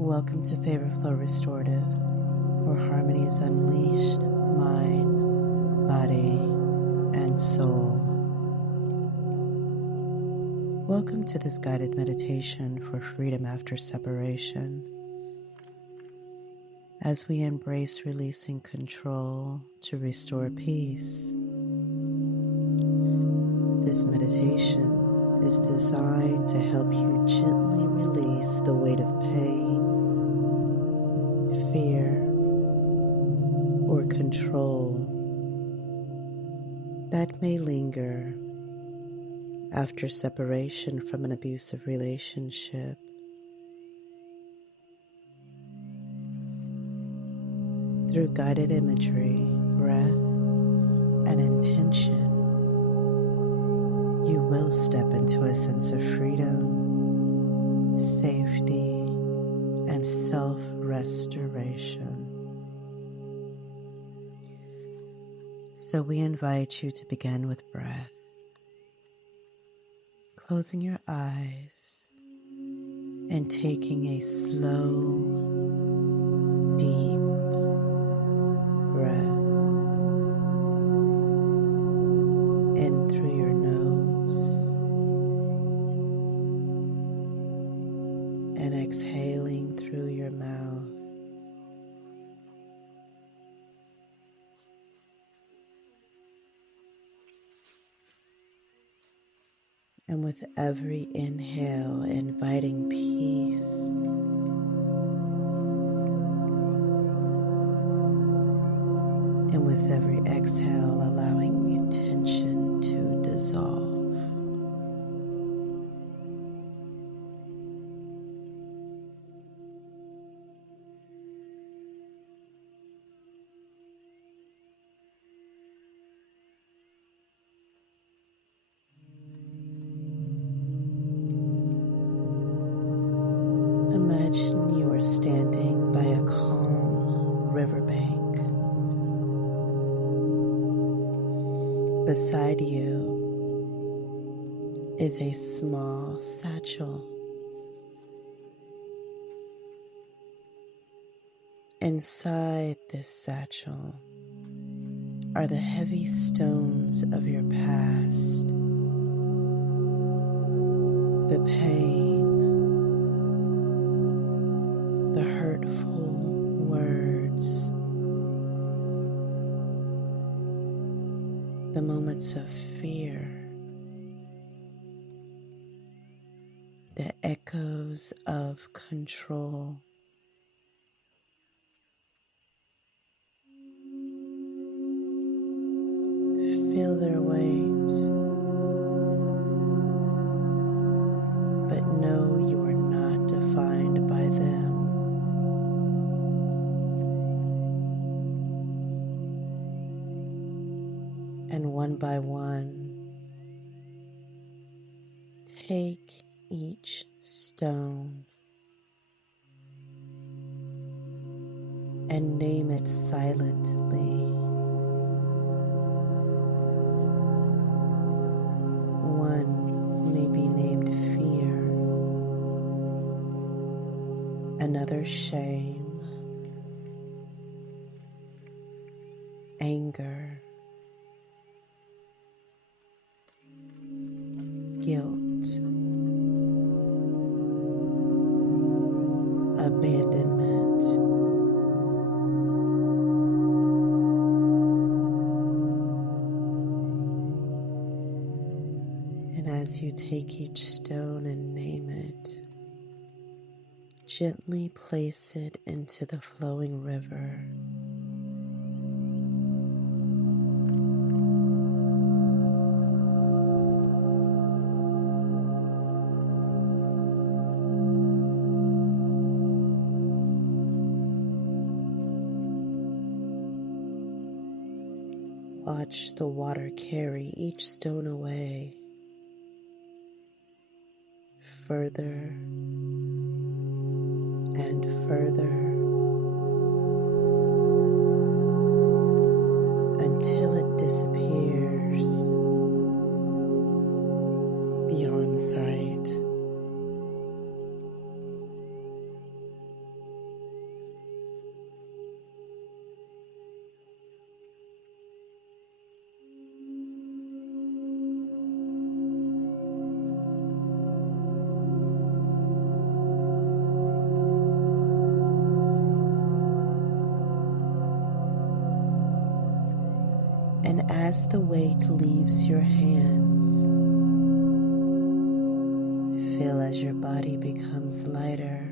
Welcome to Favor Flow Restorative, where harmony is unleashed, mind, body, and soul. Welcome to this guided meditation for freedom after separation. As we embrace releasing control to restore peace, this meditation is designed to help you gently release the weight of pain, fear, or control that may linger after separation from an abusive relationship. Through guided imagery, breath, and intention, you will step into a sense of freedom, safety, and self-restoration. So we invite you to begin with breath, closing your eyes and taking a slow, deep breath in through your nose and exhaling through your mouth. And with every inhale, inviting peace, and with every exhale, allowing tension to dissolve. Imagine you are standing by a calm riverbank. Beside you is a small satchel. Inside this satchel are the heavy stones of your past, the pain, the hurtful words, the moments of fear, the echoes of control. Feel their weight, but know you are not defined by them. And one by one, take each stone and name it silently. One may be named fear, another shame, anger, guilt, abandonment, and as you take each stone and name it, gently place it into the flowing river. Watch the water carry each stone away, further and further, until it disappears beyond sight. as the weight leaves your hands, feel as your body becomes lighter.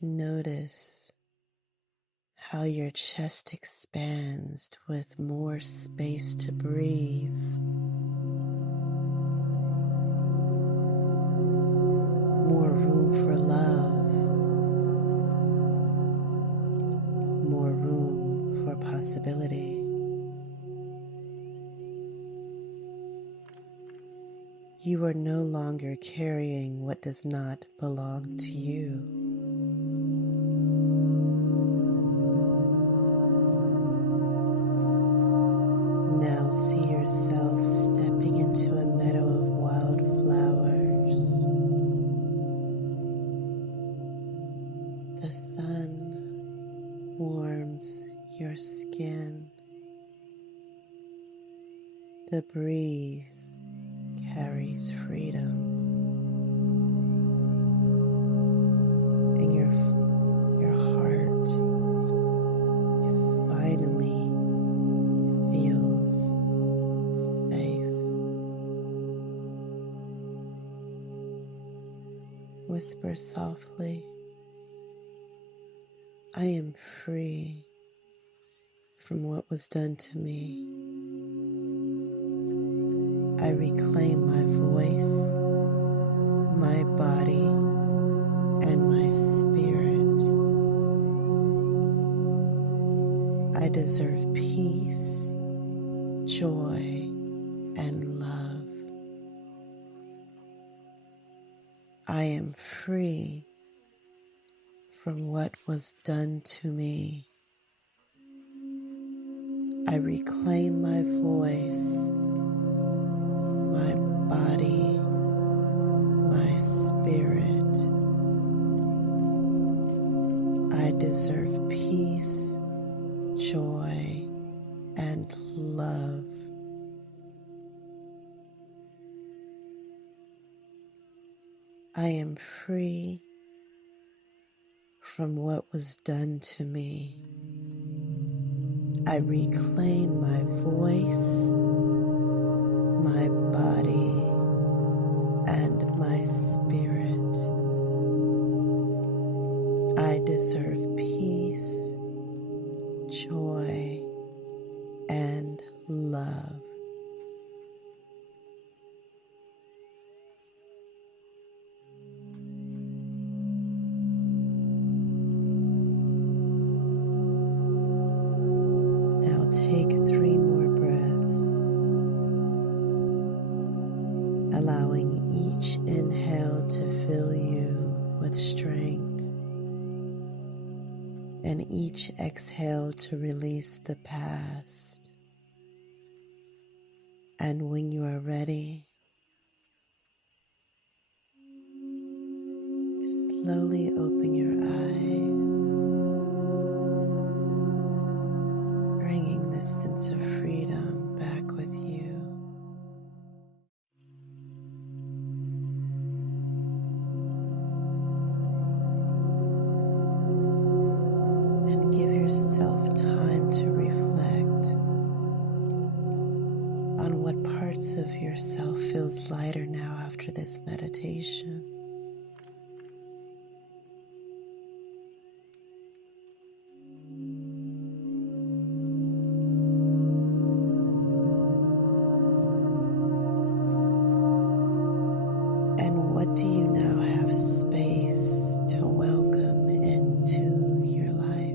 Notice how your chest expands with more space to breathe. More room for love. More room for possibility. You are no longer carrying what does not belong to you. Now see yourself stepping into a meadow of wildflowers. The sun warms your skin. The breeze carries freedom. And your heart finally feels safe. Whisper softly, I am free from what was done to me. I reclaim my voice, my body, and my spirit. I deserve peace, joy, and love. I am free from what was done to me. I reclaim my voice, my body, my spirit. I deserve peace, joy, and love. I am free from what was done to me. I reclaim my voice, my body, and my spirit. I deserve peace, joy, and love. Now take 3 more breaths, allowing each inhale to fill you with strength, and each exhale to release the past. And when you are ready, slowly open your eyes, bringing this sense of freedom back with you. And give yourself time to reflect on what parts of yourself feels lighter now after this meditation. And what do you now have space to welcome into your life?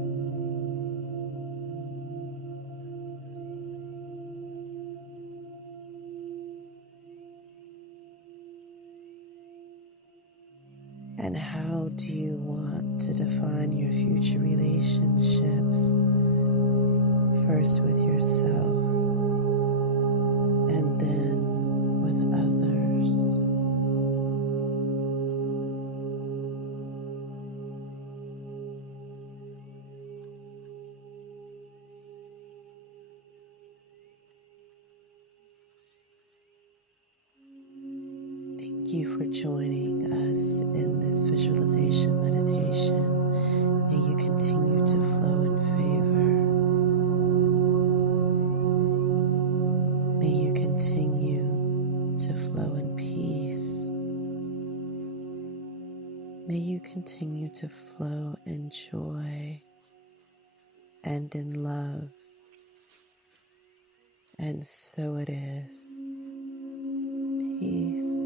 And how do you want to define your future relationships? First with yourself, and then with others. Thank you for joining us in this visualization meditation. May you continue to flow in favor. May you continue to flow in joy and in love, and so it is. Peace.